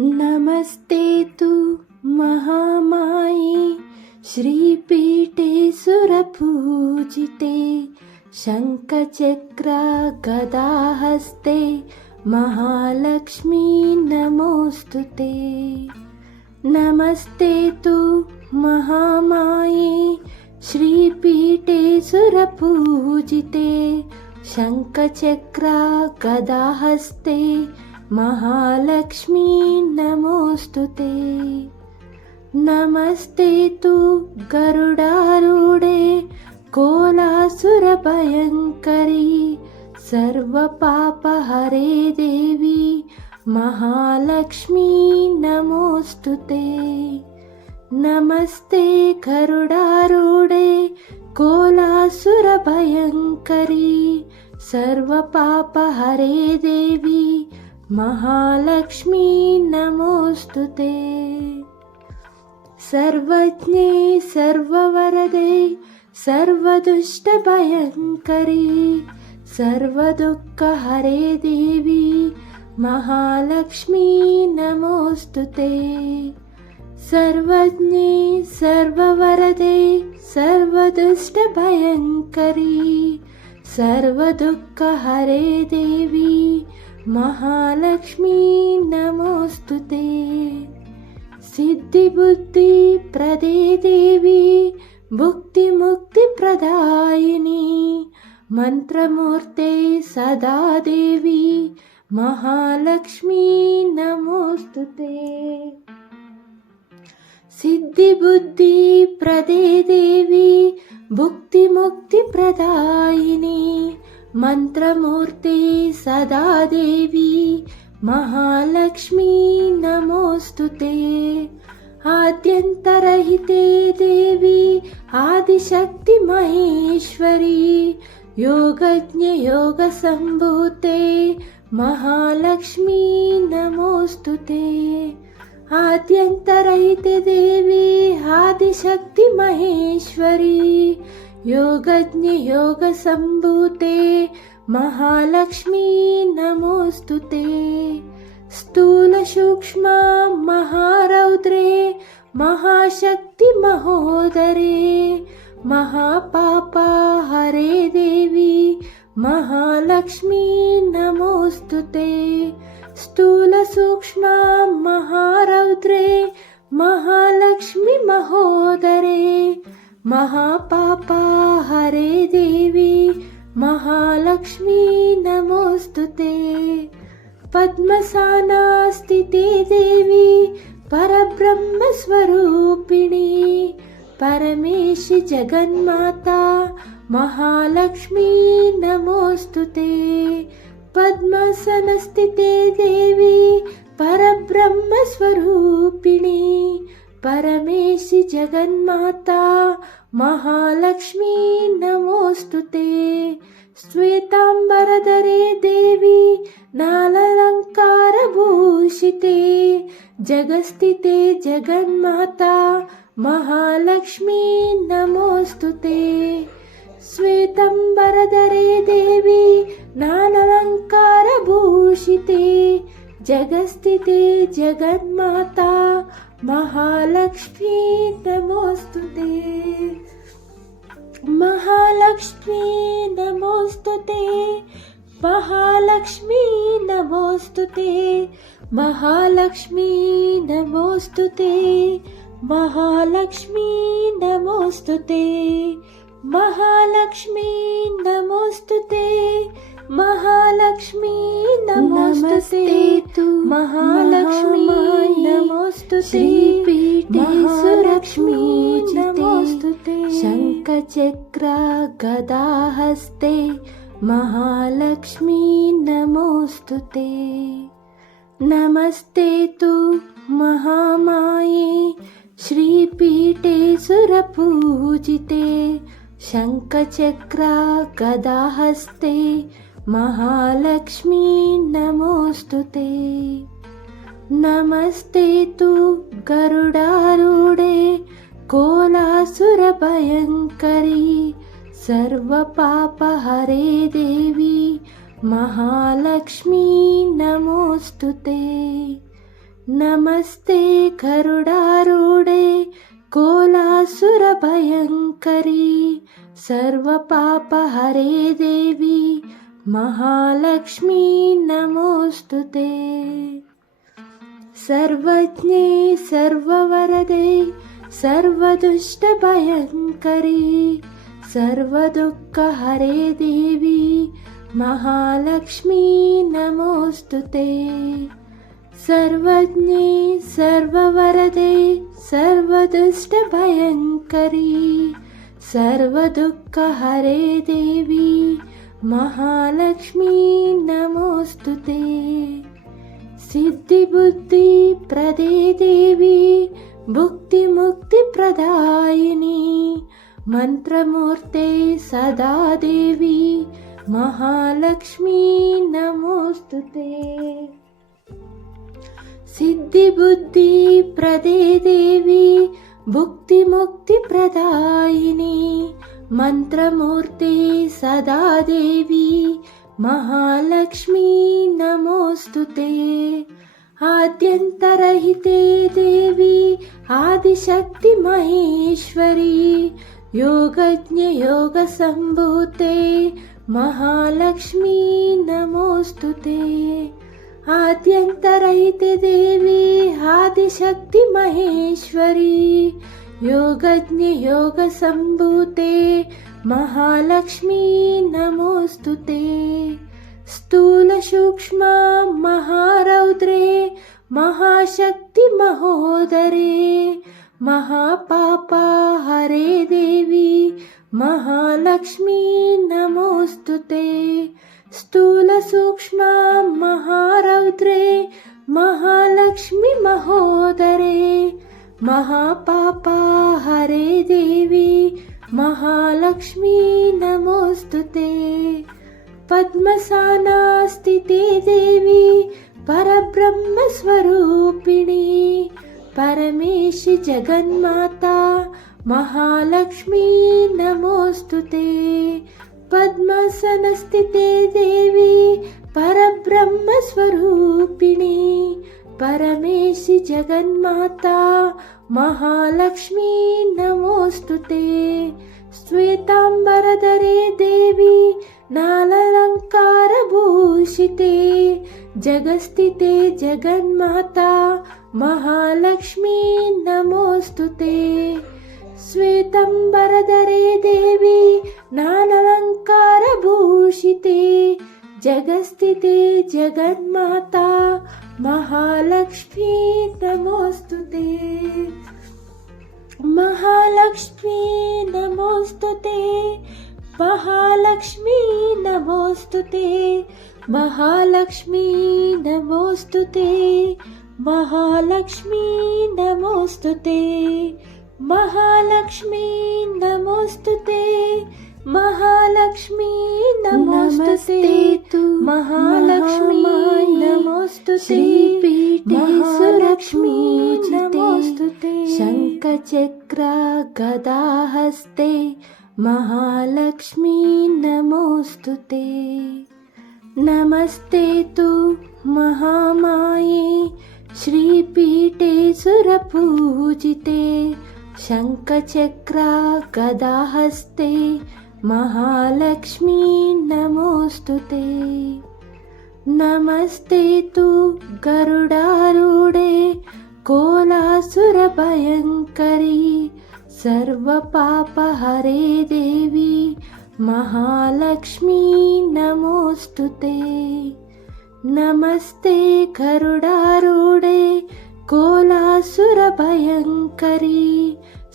नमस्ते तु महामाये श्रीपीठे सुरपूजिते शङ्खचक्र गदाहस्ते महालक्ष्मी नमोऽस्तुते। नमस्ते तु महामाये श्रीपीठे सुरपूजिते शङ्खचक्र गदाहस्ते महालक्ष्मी नमोऽस्तुते। नमस्ते तु गरुडारूढे कोलासुरभयङ्करी सर्वपापहरे देवी महालक्ष्मी नमोऽस्तुते। नमस्ते गरुडारूढे कोलासुरभयङ्करी सर्वपापहरे देवी महालक्ष्मी नमोऽस्तुते। सर्वज्ञे सर्ववरदे सर्वदुष्टभयङ्करी सर्वदुःखहरे देवी महालक्ष्मी नमोऽस्तुते। सर्वज्ञे सर्ववरदे सर्वदुष्टभयङ्करी सर्वदुःखहरे देवी महालक्ष्मी नमोऽस्तुते। सिद्धिबुद्धिप्रदे देवी भुक्तिमुक्तिप्रदायिनी मंत्रमूर्ते सदा देवी महालक्ष्मी नमोऽस्तुते। सिद्धिबुद्धिप्रदे देवी भुक्तिमुक्तिप्रदायिनी मंत्रमूर्ते सदा देवी महालक्ष्मी नमोऽस्तुते। आद्यन्तरहिते देवी आदिशक्ति महेश्वरी योगज्ञ योगसम्भूते महालक्ष्मी नमोऽस्तुते। आद्यन्तरहिते देवी आदिशक्ति महेश्वरी योगज्ञ योगसम्भूते महालक्ष्मी नमोऽस्तुते। स्थूल सूक्ष्म महारौद्रे महाशक्ति महोदरे महापापा हरे देवी महालक्ष्मी नमोऽस्तुते। स्थूल सूक्ष्म महारौद्रे महालक्ष्मी महोदरे महापापा हरे देवी महालक्ष्मी नमोऽस्तुते। पद्मसाना स्थिते देवी परब्रह्म स्वरूपिणी परमेशि जगन्माता महालक्ष्मी नमोऽस्तुते। पद्मासन स्थिते देवी परब्रह्म स्वरूपिणी परमेशि जगन्माता महालक्ष्मी नमोऽस्तुते। श्वेतांबरधरे देवी नानालंकारभूषिते जगस्थिते जगन्माता महालक्ष्मी नमोऽस्तुते। श्वेतांबरधरे देवी नानालंकारभूषिते जगस्थिते जगन्माता महालक्ष्मी नमोऽस्तुते। महालक्ष्मी नमोऽस्तुते। महालक्ष्मी नमोऽस्तुते। महालक्ष्मी नमोऽस्तुते। महालक्ष्मी नमोऽस्तुते। महालक्ष्मी नमोऽस्तुते। महालक्ष्मी नमोऽस्तुते। महालक्ष्मी नमोऽस्तुते। श्रीपीठे सुरलक्ष्मी नमोऽस्तुते। शङ्खचक्र गदाहस्ते महालक्ष्मी नमोऽस्तुते। नमस्ते तु महामाये श्रीपीठे सुरपूजिते शङ्खचक्र गदाहस्ते महालक्ष्मी नमोऽस्तुते। नमस्ते तु गरुडारूढे कोलासुरभयङ्करी सर्वपापहरे देवी महालक्ष्मी नमोऽस्तुते। नमस्ते गरुडारूढे कोलासुरभयङ्करी सर्वपापहरे देवी महालक्ष्मी नमोऽस्तुते। सर्वज्ञे सर्ववरदे सर्वदुष्टभयङ्करी सर्वदुःखहरे देवी महालक्ष्मी नमोऽस्तुते। सर्वज्ञे सर्ववरदे सर्वदुष्टभयङ्करी सर्वदुःखहरे देवी महालक्ष्मी नमोऽस्तुते। सिद्धिबुद्धिप्रदे देवी भुक्तिमुक्तिप्रदायिनी मंत्रमूर्ते सदा देवी महालक्ष्मी नमोऽस्तुते। सिद्धिबुद्धिप्रदे देवी भुक्तिमुक्तिप्रदायिनी मंत्रमूर्ते सदा देवी महालक्ष्मी नमोऽस्तुते। आद्यन्तरहिते देवी आदिशक्ति महेश्वरी योगज्ञ योगसम्भूते महालक्ष्मी नमोऽस्तुते। आद्यन्तरहिते देवी आदिशक्ति महेश्वरी योगज्ञ योगसम्भूते महालक्ष्मी नमोऽस्तुते। स्थूल सूक्ष्म महारौद्रे महाशक्ति महोदरे महापापा हरे देवी महालक्ष्मी नमोऽस्तुते। स्थूल सूक्ष्म महारौद्रे महालक्ष्मी महोदरे महापापा हरे देवी महालक्ष्मी नमोऽस्तुते। पद्मसाना स्थिते देवी परब्रह्म स्वरूपिणी परमेशि जगन्माता महालक्ष्मी नमोऽस्तुते। पद्मासन स्थिते देवी परब्रह्म स्वरूपिणी परमेशि जगन्माता महालक्ष्मी नमोऽस्तुते। श्वेतांबरधरे देवी नानालंकारभूषिते जगस्थिते जगन्माता महालक्ष्मी नमोऽस्तुते। श्वेतांबरधरे देवी नानालंकारभूषिते जगस्थिते जगन्माता महालक्ष्मी नमोऽस्तुते। महालक्ष्मी नमोऽस्तुते। महालक्ष्मी नमोऽस्तुते। महालक्ष्मी नमोऽस्तुते। महालक्ष्मी नमोऽस्तुते। महालक्ष्मी नमोऽस्तुते। महालक्ष्मी नमोऽस्तुते। महालक्ष्मी नमोऽस्तुते। महालक्ष्मी नमोऽस्तुते। शङ्खचक्र गदाहस्ते महालक्ष्मी नमोऽस्तुते। नमस्ते तु महामाये श्रीपीठे सुरपूजिते शङ्खचक्र गदाहस्ते महालक्ष्मी नमोऽस्तुते। नमस्ते तु गरुडारूढे कोलासुरभयङ्करी सर्वपापहरे देवी महालक्ष्मी नमोऽस्तुते। नमस्ते गरुडारूढे कोलासुरभयङ्करी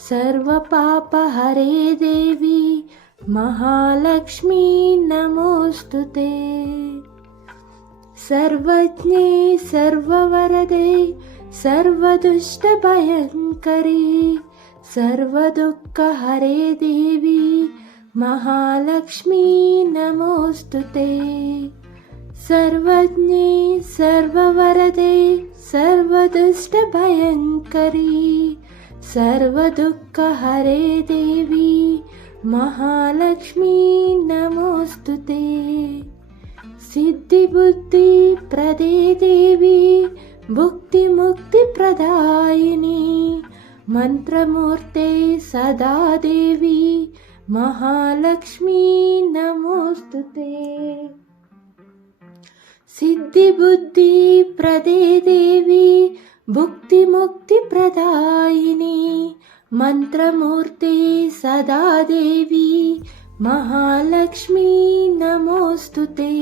सर्वपापहरे देवी महालक्ष्मी नमोऽस्तुते। सर्वज्ञे सर्ववरदे सर्वदुष्टभयङ्करी सर्वदुःखहरे देवी महालक्ष्मी नमोऽस्तुते। सर्वज्ञे सर्ववरदे सर्वदुष्टभयङ्करी सर्वदुःखहरे देवी महालक्ष्मी नमोऽस्तुते। सिद्धिबुद्धिप्रदे देवी भुक्तिमुक्तिप्रदायिनी मंत्रमूर्ते सदा देवी महालक्ष्मी नमोऽस्तुते। सिद्धिबुद्धिप्रदे देवी भुक्तिमुक्तिप्रदायिनी मंत्रमूर्ते सदा देवी महालक्ष्मी नमोऽस्तुते।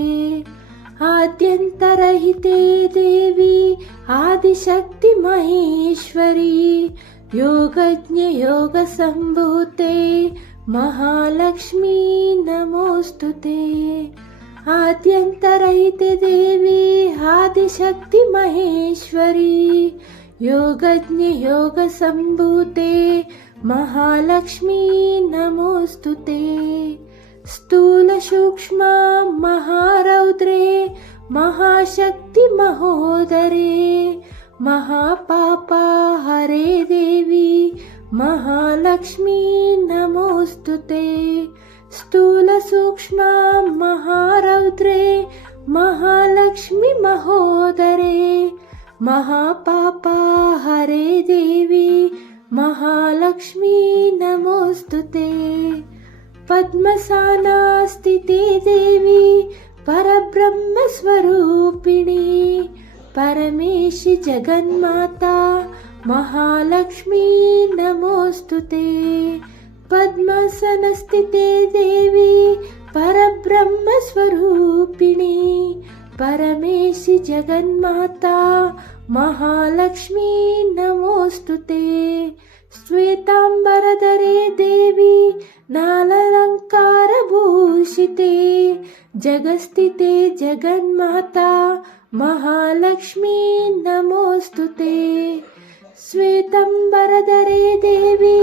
आद्यन्तरहिते देवी आदिशक्ति महेश्वरी योगज्ञ योगसम्भूते महालक्ष्मी नमोऽस्तुते। आद्यन्तरहिते देवी आदिशक्ति महेश्वरी योगज्ञ योगसम्भूते महालक्ष्मी नमोऽस्तुते। स्थूल सूक्ष्म महारौद्रे महाशक्ति महोदरे महापापा हरे देवी महालक्ष्मी नमोऽस्तुते। स्थूल सूक्ष्म महारौद्रे महालक्ष्मी महोदरे महापापा हरे देवी महालक्ष्मी नमोऽस्तुते। पद्मसाना स्थिते देवी परब्रह्म स्वरूपिणी परमेशि जगन्माता महालक्ष्मी नमोऽस्तुते। पद्मासनस्थिते देवी परब्रह्म स्वरूपिणी परमेशि जगन्माता महालक्ष्मी नमोऽस्तुते। श्वेतांबरधरे देवी नालालंकारभूषिते जगस्थिते जगन्माता महालक्ष्मी नमोऽस्तुते। श्वेतांबरधरे देवी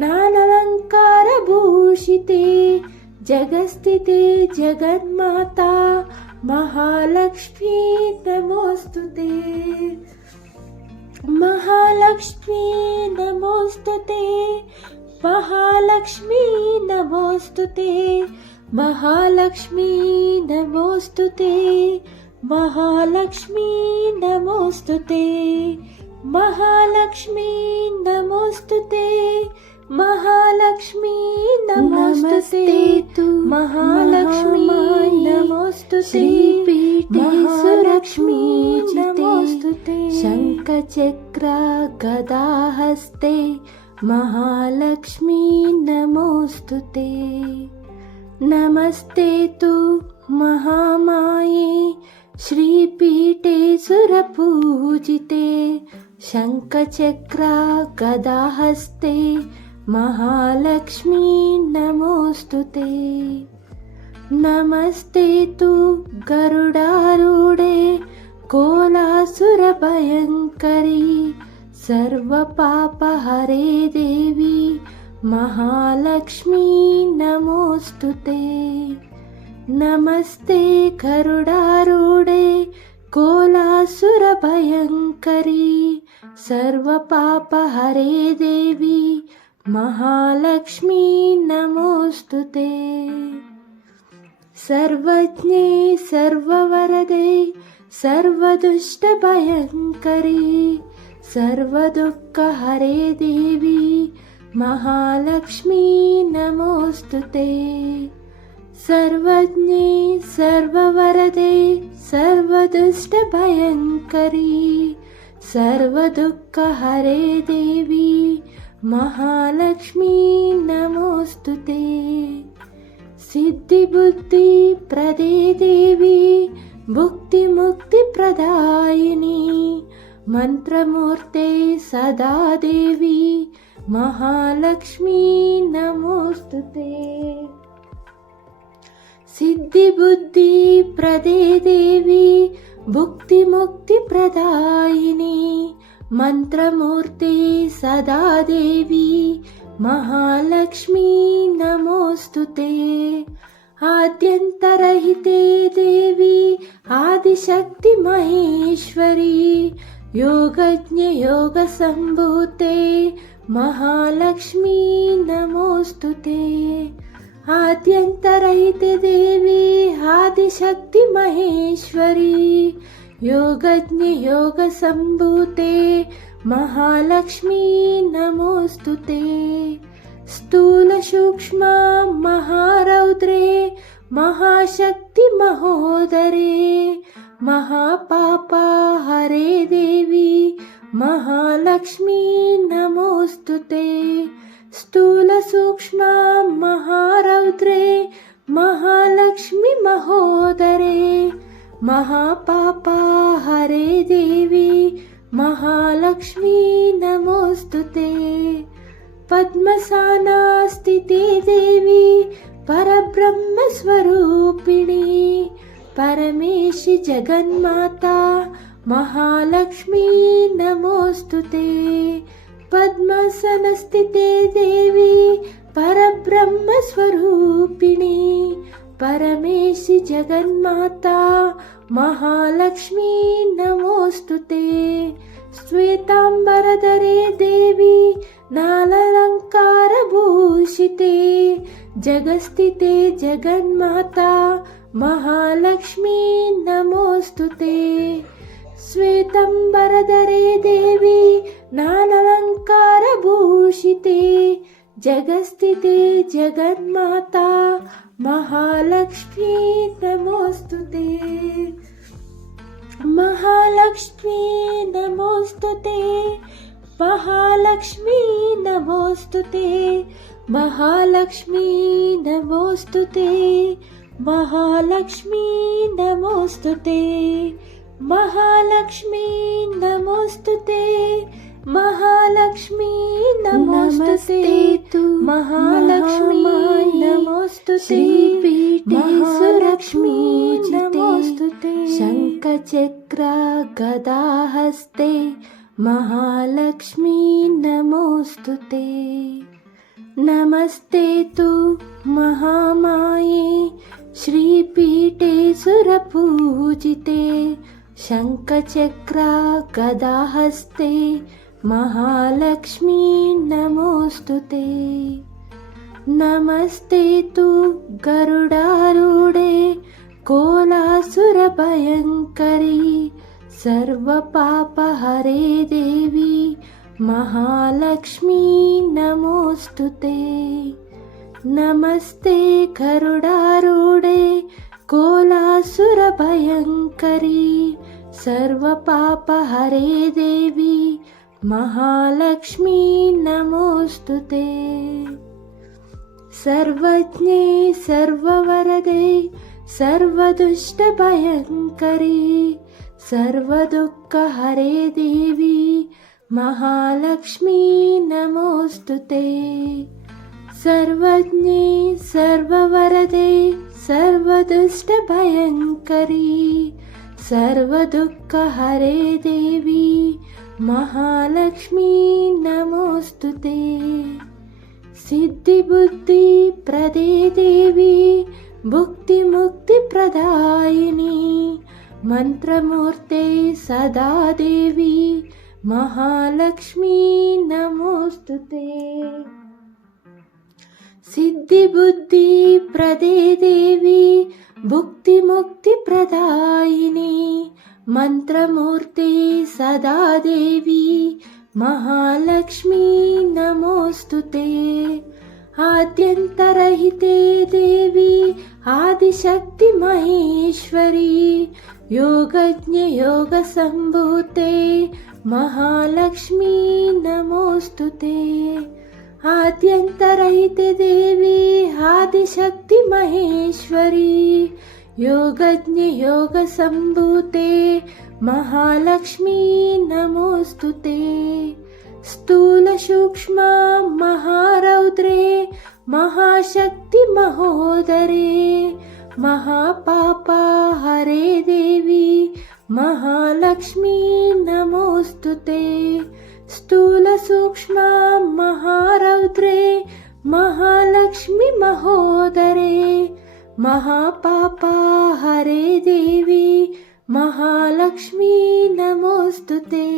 नालालंकारभूषिते जगस्थिते जगन्माता महालक्ष्मी नमोऽस्तुते। महालक्ष्मी नमोऽस्तुते। महालक्ष्मी नमोऽस्तुते। महालक्ष्मी नमोऽस्तुते। महालक्ष्मी नमोऽस्तुते। महालक्ष्मी नमोऽस्तुते। महालक्ष्मी नमोऽस्तुते। महालक्ष्मी नमोऽस्तुते। श्रीपीठे सुलक्ष्मी नमोऽस्तुते। शङ्खचक्र गदाहस्ते महालक्ष्मी नमोऽस्तुते। नमस्ते तु महामाये श्रीपीठे सुरपूजिते शङ्खचक्र गदाहस्ते महालक्ष्मी नमोऽस्तुते। नमस्ते तु गरुडारूढे कोलासुरभयङ्करी सर्वपापहरे देवी महालक्ष्मी नमोऽस्तुते। नमस्ते गरुडारूढे कोलासुरभयङ्करी सर्वपापहरे देवी महालक्ष्मी नमोऽस्तुते। सर्वज्ञे सर्ववरदे सर्वदुष्टभयङ्करी सर्वदुःखहरे देवी महालक्ष्मी नमोऽस्तुते। सर्वज्ञे सर्ववरदे सर्वदुष्टभयङ्करी सर्वदुःखहरे देवी महालक्ष्मी नमोऽस्तुते। सिद्धिबुद्धिप्रदे देवी भुक्तिमुक्तिप्रदायिनी मंत्रमूर्ते सदा देवी महालक्ष्मी नमोऽस्तुते। सिद्धिबुद्धिप्रदे देवी भुक्तिमुक्तिप्रदायिनी मंत्रमूर्ते सदा देवी महालक्ष्मी नमोऽस्तुते। आद्यन्तरहिते देवी आदिशक्ति महेश्वरी योगज्ञ योगसम्भूते महालक्ष्मी नमोऽस्तु ते। आद्यन्तरहिते देवी आदिशक्ति महेश्वरी योगज्ञे योगसम्भूते महालक्ष्मी नमोऽस्तु ते। स्थूलसूक्ष्म महारौद्रे महाशक्ति महोदरे महापापा हरे देवी महालक्ष्मी नमोऽस्तु ते। स्थूलसूक्ष्म महारौद्रे महालक्ष्मी महोदरे महापापा हरे देवी महालक्ष्मी नमोऽस्तु ते। पद्मसाना स्थिते देवी परब्रह्मस्वरूपिणी परमेशि जगन्माता महालक्ष्मी नमोऽस्तु ते। पद्मासनस्थिते देवी परब्रह्मस्वरूपिणी परमेशि जगन्माता महालक्ष्मी नमोऽस्तु ते। श्वेताम्बरधरे देवी नानालङ्कारभूषिते जगस्थिते जगन्माता महालक्ष्मी नमोऽस्तु ते। श्वेताम्बरधरे देवी नानालङ्कारभूषिते जगस्थिते जगन्माता महालक्ष्मी नमोऽस्तु ते। महालक्ष्मी नमोऽस्तु ते। महालक्ष्मी नमोऽस्तु ते। महालक्ष्मी नमोऽस्तु ते। महालक्ष्मी नमोऽस्तु ते। महालक्ष्मी नमोऽस्तु ते। महालक्ष्मी नमोऽस्तु ते। महालक्ष्मी नमोऽस्तु ते। महालक्ष्मी नमोऽस्तु ते। शङ्खचक्र गदाहस्ते महालक्ष्मी नमोऽस्तु ते। नमस्ते तु महामाये श्रीपीठे सुरपूजिते शङ्खचक्र गदाहस्ते महालक्ष्मी नमोऽस्तु ते। नमस्ते तु गरुडारूढे कोलासुरभयङ्करी सर्वपापहरे देवी महालक्ष्मी नमोऽस्तु ते। नमस्ते गरुडारूढे कोलासुरभयङ्करी सर्वपापहरे देवी महालक्ष्मी नमोऽस्तु ते। सर्वज्ञे सर्ववरदे सर्वदुष्टभयङ्करी सर्वदुःखहरे देवी महालक्ष्मी नमोऽस्तु ते। सर्वज्ञे सर्ववरदे सर्वदुष्टभयङ्करी सर्वदुःखहरे देवी महालक्ष्मी नमोऽस्तु ते। सिद्धिबुद्धिप्रदे देवी भुक्तिमुक्तिप्रदायिनी मंत्रमूर्ते सदा देवी महालक्ष्मी नमोऽस्तु ते। सिद्धिबुद्धिप्रदे देवी भुक्तिमुक्तिप्रदायिनी मंत्रमूर्ते सदा देवी महालक्ष्मी नमोऽस्तु ते। आद्यन्तरहिते देवी आदिशक्ति महेश्वरी योगज्ञे योगसम्भूते महालक्ष्मी नमोऽस्तु ते। आद्यन्तरहिते देवी आदिशक्ति महेश्वरी योगज्ञे योगसम्भूते महालक्ष्मी नमोऽस्तु ते। स्थूलसूक्ष्म महारौद्रे महाशक्ति महोदरे महापापा हरे देवी महालक्ष्मी नमोऽस्तु ते। स्थूलसूक्ष्म महारौद्रे महालक्ष्मी महोदरे महापापा हरे देवी महालक्ष्मी नमोऽस्तु ते।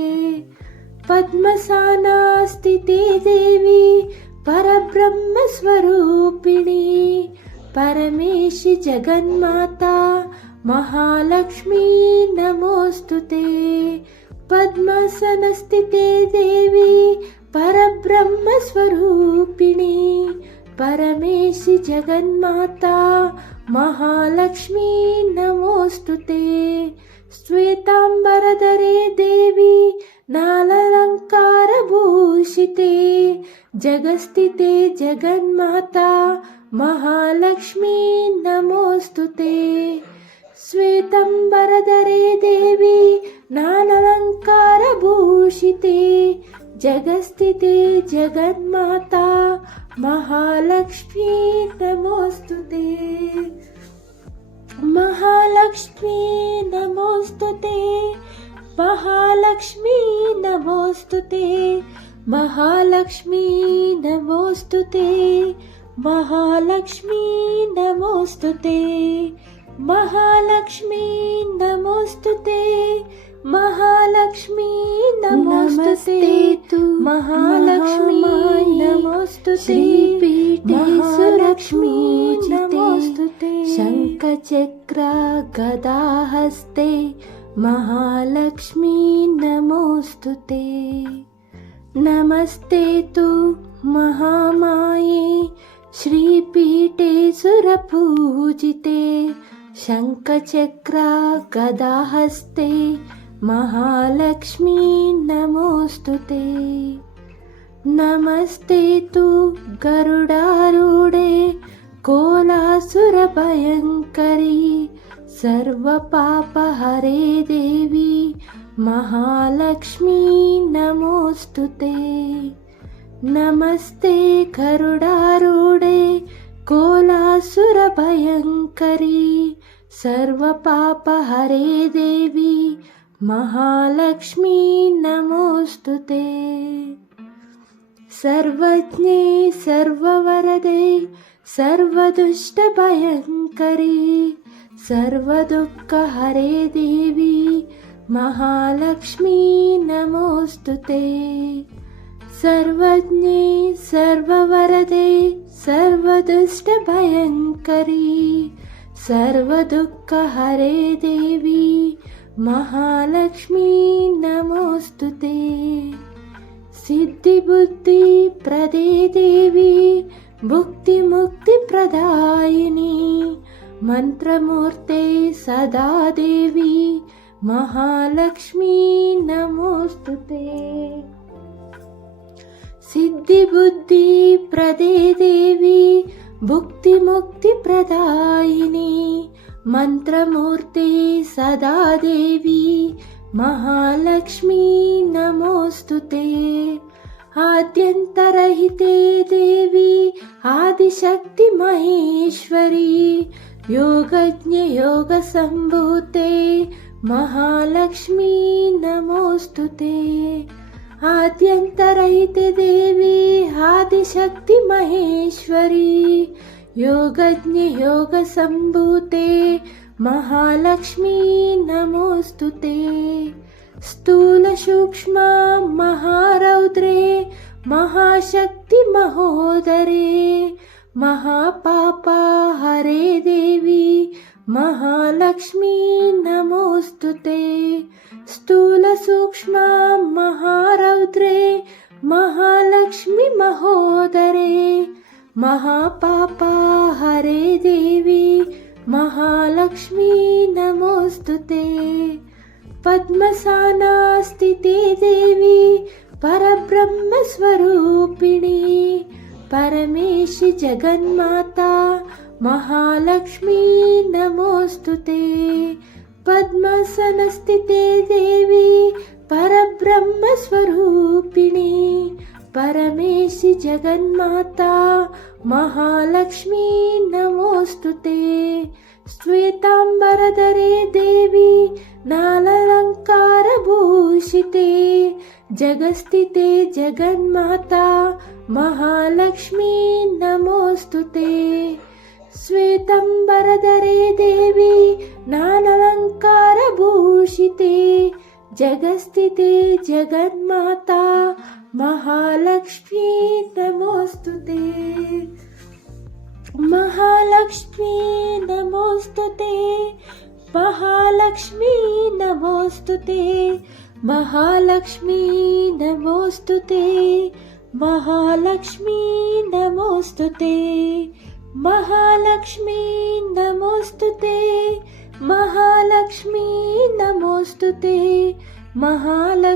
पद्मसाना स्थिते देवी परब्रह्मस्वरूपिणी परमेशि जगन्माता महालक्ष्मी नमोऽस्तुते। पद्मासनस्थिते देवी परब्रह्मस्वरूपिणी परमेशि जगन्माता महालक्ष्मी नमोऽस्तुते। श्वेताम्बरधरे देवी नानालङ्कारभूषिते जगस्थिते जगन्माता महालक्ष्मी नमोऽस्तुते। श्वेताम्बरधरे देवी नानालङ्कारभूषिते जगस्थिते जगन्माता महालक्ष्मी नमोऽस्तुते। महालक्ष्मी नमोऽस्तुते। महालक्ष्मी नमोऽस्तुते। महालक्ष्मी नमोऽस्तुते। महालक्ष्मी नमोऽस्तुते। महालक्ष्मी नमोऽस्तुते। महालक्ष्मी नमोऽस्तुते। महालक्ष्मी नमोऽस्तुते। महालक्ष्मी नमोऽस्तुते। शङ्खचक्र गदाहस्ते महालक्ष्मी नमोऽस्तुते। नमस्ते तु महामाये श्रीपीठे सुरपूजिते शङ्खचक्र गदाहस्ते महालक्ष्मी नमोऽस्तुते। नमस्ते तु गरुडारूढे कोलासुरभयङ्करी सर्वपापहरे देवी महालक्ष्मी नमोऽस्तुते। नमस्ते गरुडारूढे कोलासुरभयङ्करी सर्वपापहरे देवी महालक्ष्मी नमोऽस्तुते। सर्वज्ञे सर्ववरदे सर्वदुष्टभयङ्करी सर्वदुःखहरे देवी महालक्ष्मी नमोऽस्तुते। सर्वज्ञे सर्ववरदे सर्वदुष्टभयङ्करी सर्वदुःखहरे देवी महालक्ष्मी नमोऽस्तुते। सिद्धिबुद्धिप्रदे देवी भुक्तिमुक्तिप्रदायिनी मन्त्रमूर्ते सदा देवी महालक्ष्मी नमोऽस्तुते। सिद्धिबुद्धिप्रदे देवी भुक्तिमुक्तिप्रदायिनी मन्त्रमूर्ते सदा देवी महालक्ष्मी नमोऽस्तुते। आद्यन्तरहिते देवी आदिशक्ति महेश्वरी योगज्ञ योगसम्भूते महालक्ष्मी नमोऽस्तुते। आद्यन्तरहिते देवी आदिशक्ति महेश्वरी योगज्ञ योगसम्भूते महालक्ष्मी नमोऽस्तुते। स्थूलसूक्ष्म महारौद्रे महाशक्ति महोदरे महापापहरे देवी महालक्ष्मी नमोऽस्तुते। स्थूलसूक्ष्म महारौद्रे महालक्ष्मी महोदरे महापापहरे देवी महालक्ष्मी नमोऽस्तुते। पद्मसाना स्थिते देवी परब्रह्मस्वरूपिणी परमेशि जगन्माता महालक्ष्मी नमोऽस्तुते। पद्मासनस्थिते देवी परब्रह्मस्वरूपिणी परमेशि जगन्माता महालक्ष्मी नमोऽस्तुते। श्वेताम्बरधरे देवी नानालङ्कारभूषिते जगस्थिते जगन्माता महालक्ष्मी नमोऽस्तुते। श्वेताम्बरधरे देवी नानालङ्कारभूषिते जगस्थिते जगन्माता महालक्ष्मी नमोस्तुते महालक्ष्मी नमोस्तुते महालक्ष्मी नमोस्तुते महालक्ष्मी नमोस्तुते महालक्ष्मी नमोस्तुते महालक्ष्मी नमोस्तुते महालक्ष्मी नमोस्तुते महालक्ष्मी